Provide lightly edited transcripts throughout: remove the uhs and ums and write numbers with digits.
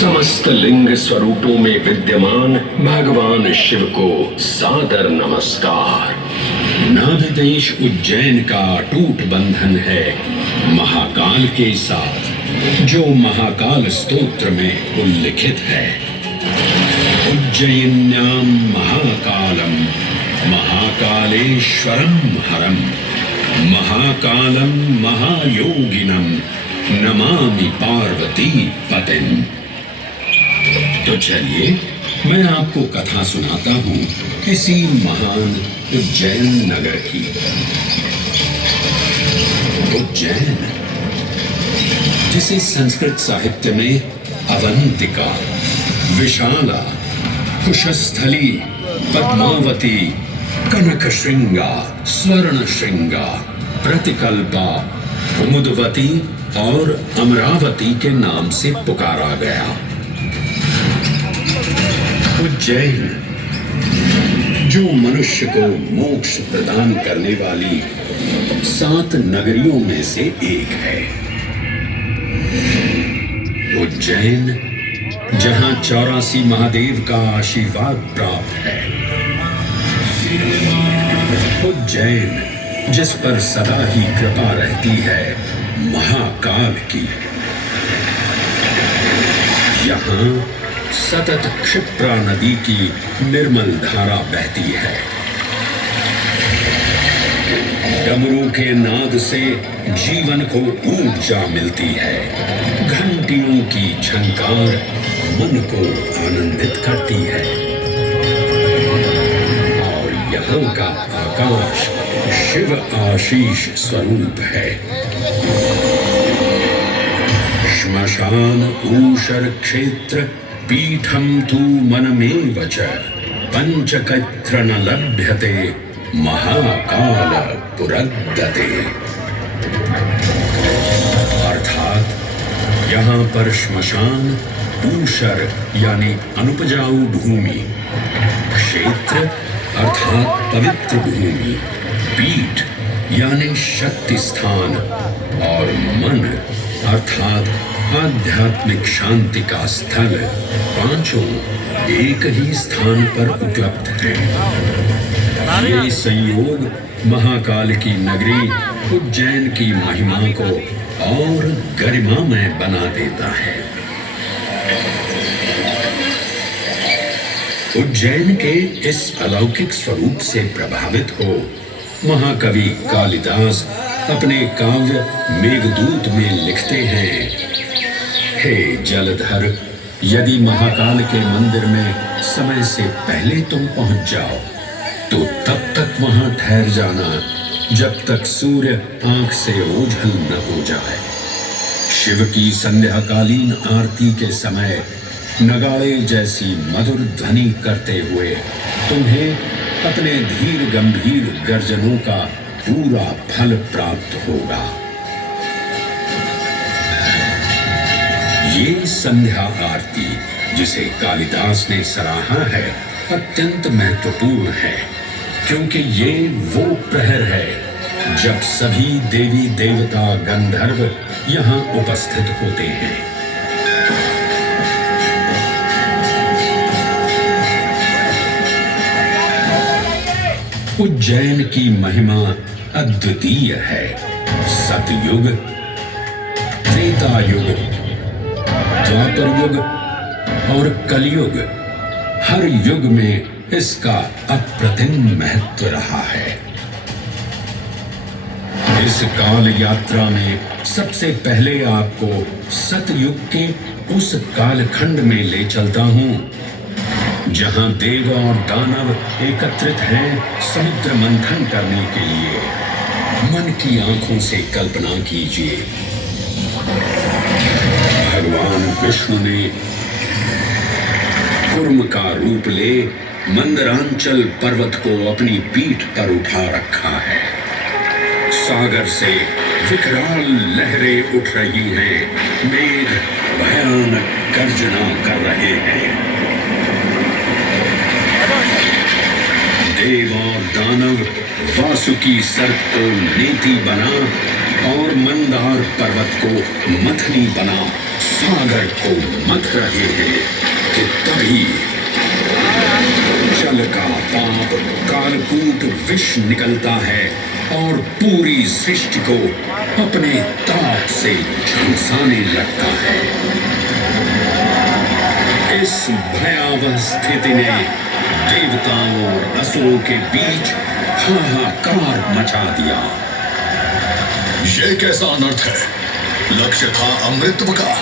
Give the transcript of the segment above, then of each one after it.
समस्त लिंग स्वरूपों में विद्यमान भगवान शिव को सादर नमस्कार। नाभिदेश उज्जैन का अटूट बंधन है महाकाल के साथ, जो महाकाल स्तोत्र में उल्लिखित है। उज्जयिन्यां महाकालम महाकालेश्वरम हरम महाकालम महायोगिनम नमामि पार्वती पतिम। तो चलिए मैं आपको कथा सुनाता हूँ किसी महान उज्जैन नगर की। उज्जैन, जिसे संस्कृत साहित्य में अवंतिका, विशाला, कुशस्थली, पद्मावती, कनकश्रृंगा, स्वर्णश्रृंगा, प्रतिकल्पा, कुमुदवती और अमरावती के नाम से पुकारा गया। उज्जैन, जो मनुष्य को मोक्ष प्रदान करने वाली 7 नगरियों में से एक है। उज्जैन, जहां 84 महादेव का आशीर्वाद प्राप्त है। उज्जैन, जिस पर सदा ही कृपा रहती है महाकाल की। यहाँ सतत क्षिप्रा नदी की निर्मल धारा बहती है। डमरू के नाद से जीवन को ऊर्जा मिलती है। घंटियों की झंकार मन को आनंदित करती है। और यहाँ का आकाश शिव आशीष स्वरूप है। श्मशान ऊषर क्षेत्र पीठम तू मनमेव च पंचकत्र न लभ्यते महाकाल पुरद्दते। अर्थात यहाँ पर श्मशान, ऊषर यानी अनुपजाऊ भूमि, क्षेत्र अर्थात पवित्र भूमि, पीठ यानी शक्ति स्थान और मन अर्थात आध्यात्मिक शांति का स्थल, पांचों एक ही स्थान पर उपलब्ध है। ये संयोग महाकाल की नगरी उज्जैन की महिमा को और गरिमामय बना देता है। उज्जैन के इस अलौकिक स्वरूप से प्रभावित हो महाकवि कालिदास अपने काव्य मेघदूत में लिखते हैं, हे जलधर, यदि महाकाल के मंदिर में समय से पहले तुम पहुंच जाओ तो तब तक वहां ठहर जाना जब तक सूर्य आंख से ओझल न हो जाए। शिव की संध्याकालीन आरती के समय नगाड़े जैसी मधुर ध्वनि करते हुए तुम्हें अपने धीर गंभीर गर्जनों का पूरा फल प्राप्त होगा। ये संध्या आरती, जिसे कालिदास ने सराहा है, अत्यंत महत्वपूर्ण है, क्योंकि ये वो प्रहर है जब सभी देवी देवता गंधर्व यहाँ उपस्थित होते हैं। उज्जैन की महिमा अद्वितीय है। सतयुग, त्रेता युग, द्वापर युग और कलयुग, हर युग में इसका अप्रतिम महत्व रहा है। इस काल यात्रा में सबसे पहले आपको सतयुग के उस कालखंड में ले चलता हूं जहां देव और दानव एकत्रित हैं समुद्र मंथन करने के लिए। मन की आंखों से कल्पना कीजिए, भगवान विष्णु ने कूर्म का रूप ले मंदरांचल पर्वत को अपनी पीठ पर उठा रखा है। सागर से विकराल लहरें उठ रही हैं, मेघ भयानक गर्जना कर रहे हैं। देव और दानव वासुकी सर्प को नेति बना और मंदार पर्वत को मथनी बना सागर को मथ रहे हैं कि तभी जल का पाप कालकूट विष निकलता है और पूरी सृष्टि को अपने ताप से झुलसाने लगता है। इस भयावह स्थिति ने देवताओं और असुरों के बीच हाहाकार मचा दिया। ये कैसा अनर्थ है? लक्ष्य था अमृतत्व का,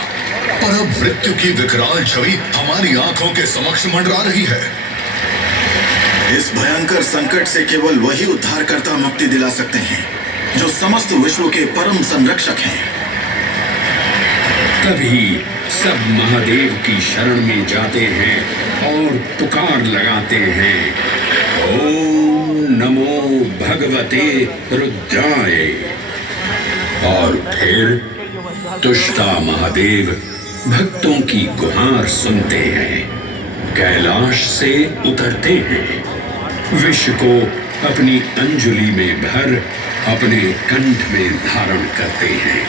पर अब मृत्यु की विकराल छवि हमारी आंखों के समक्ष मंडरा रही है। इस भयंकर संकट से केवल वही उद्धारकर्ता मुक्ति दिला सकते हैं जो समस्त विश्व के परम संरक्षक हैं। तभी सब महादेव की शरण में जाते हैं और पुकार लगाते हैं, ओम नमो भगवते रुद्राय। और फिर तुष्टा महादेव भक्तों की गुहार सुनते हैं, कैलाश से उतरते हैं, विष को अपनी अंजुलि में भर अपने कंठ में धारण करते हैं।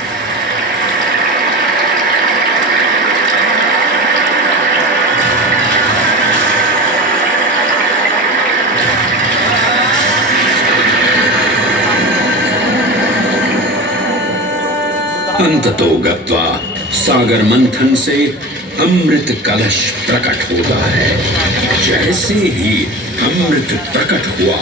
अंततो गत्वा सागर मंथन से अमृत कलश प्रकट होता है। जैसे ही अमृत प्रकट हुआ,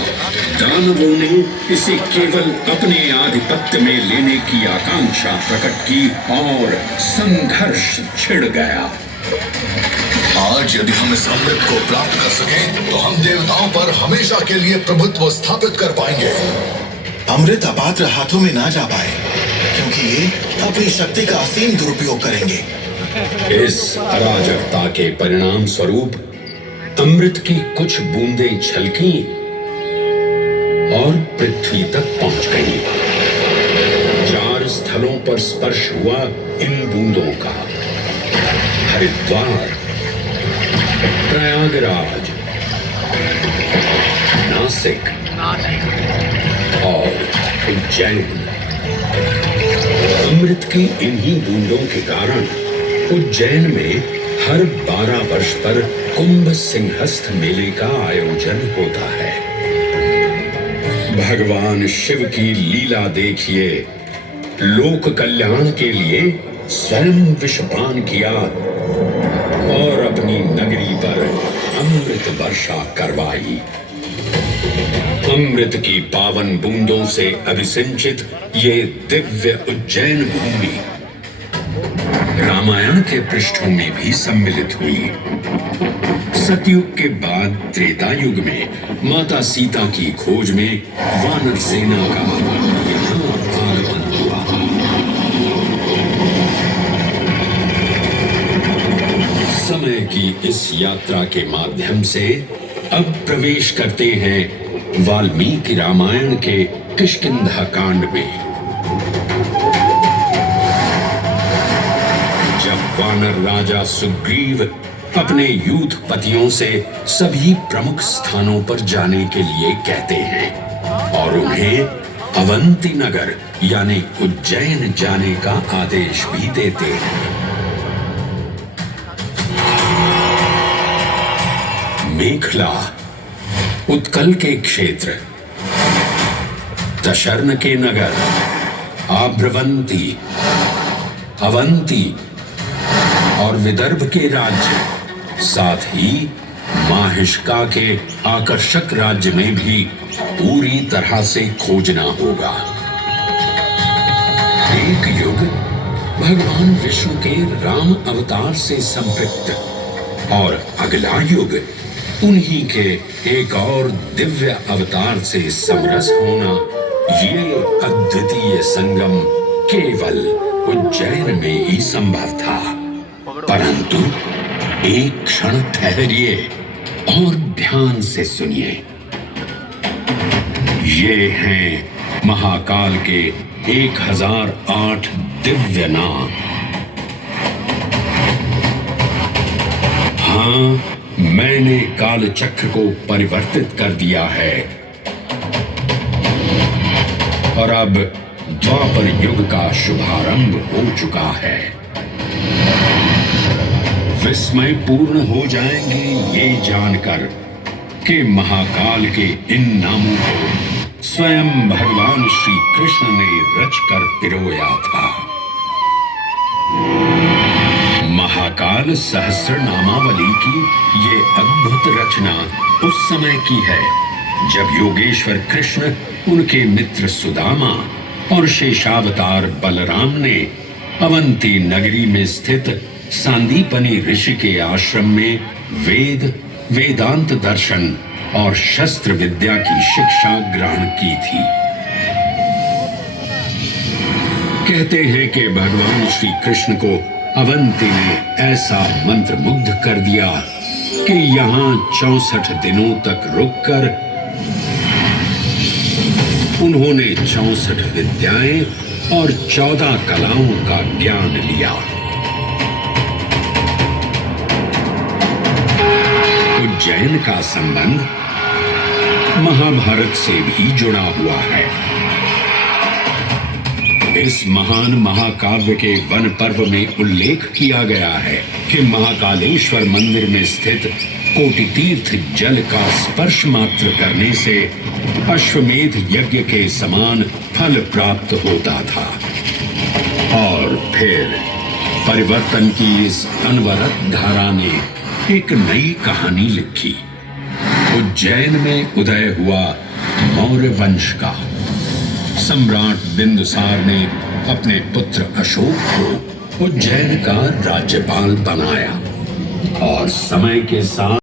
दानवों ने इसे केवल अपने आधिपत्य में लेने की आकांक्षा प्रकट की और संघर्ष छिड़ गया। आज यदि हम इस अमृत को प्राप्त कर सकें, तो हम देवताओं पर हमेशा के लिए प्रभुत्व स्थापित कर पाएंगे। अमृत अपात्र हाथों में ना जा पाए, क्योंकि ये अपनी शक्ति का असीम दुरुपयोग करेंगे। इस अराजकता के परिणाम स्वरूप अमृत की कुछ बूंदें छलकी और पृथ्वी तक पहुंच गई। 4 स्थलों पर स्पर्श हुआ इन बूंदों का, हरिद्वार, प्रयागराज, नासिक और उज्जैन। अमृत की इन्हीं बूंदों के कारण उज्जैन में हर 12 वर्ष पर कुंभ सिंहस्थ मेले का आयोजन होता है। भगवान शिव की लीला देखिए, लोक कल्याण के लिए स्वयं विषपान किया और अपनी नगरी पर अमृत वर्षा करवाई। अमृत की पावन बूंदों से अभिसिंचित ये दिव्य उज्जैन भूमि रामायण के पृष्ठों में भी सम्मिलित हुई। सतयुग के बाद त्रेता युग में माता सीता की खोज में वानर सेना का यहाँ आगमन हुआ। समय की इस यात्रा के माध्यम से अब प्रवेश करते हैं वाल्मीकि रामायण के किष्किंधा कांड में। वानर राजा सुग्रीव अपने यूथपतियों से सभी प्रमुख स्थानों पर जाने के लिए कहते हैं और उन्हें अवंती नगर यानी उज्जैन जाने का आदेश भी देते हैं। मेखला उत्कल के क्षेत्र, दशर्न के नगर, आभ्रवंती, अवंती और विदर्भ के राज्य, साथ ही माहिष्का के आकर्षक राज्य में भी पूरी तरह से खोजना होगा। एक युग भगवान विष्णु के राम अवतार से संपृक्त और अगला युग उन्हीं के एक और दिव्य अवतार से समरस होना, ये अद्वितीय संगम केवल उज्जैन में ही संभव था। परंतु एक क्षण ठहरिए और ध्यान से सुनिए। ये हैं महाकाल के 1008 दिव्य नाम। हाँ, मैंने काल चक्र को परिवर्तित कर दिया है और अब द्वापर युग का शुभारंभ हो चुका है। विस्मयपूर्ण हो जाएंगे ये जानकर कि महाकाल के इन नामों को स्वयं भगवान श्री कृष्ण ने रचकर पिरोया था। महाकाल सहस्र नामावली की ये अद्भुत रचना उस समय की है जब योगेश्वर कृष्ण, उनके मित्र सुदामा और शेषावतार बलराम ने अवंती नगरी में स्थित सांदीपनी ऋषि के आश्रम में वेदांत दर्शन और शस्त्र विद्या की शिक्षा ग्रहण की थी। कहते हैं कि भगवान श्री कृष्ण को अवंती ने ऐसा मंत्र मुग्ध कर दिया कि यहाँ 64 दिनों तक रुककर उन्होंने 64 विद्याएं और 14 कलाओं का ज्ञान लिया। उज्जैन का संबंध महाभारत से भी जुड़ा हुआ है। इस महान महाकाव्य के वन पर्व में उल्लेख किया गया है कि महाकालेश्वर मंदिर में स्थित कोटि तीर्थ जल का स्पर्श मात्र करने से अश्वमेध यज्ञ के समान फल प्राप्त होता था। और फिर परिवर्तन की इस अनवरत धारा ने एक नई कहानी लिखी। उज्जैन में उदय हुआ मौर्य वंश का सम्राट बिंदुसार ने अपने पुत्र अशोक को उज्जैन का राज्यपाल बनाया और समय के साथ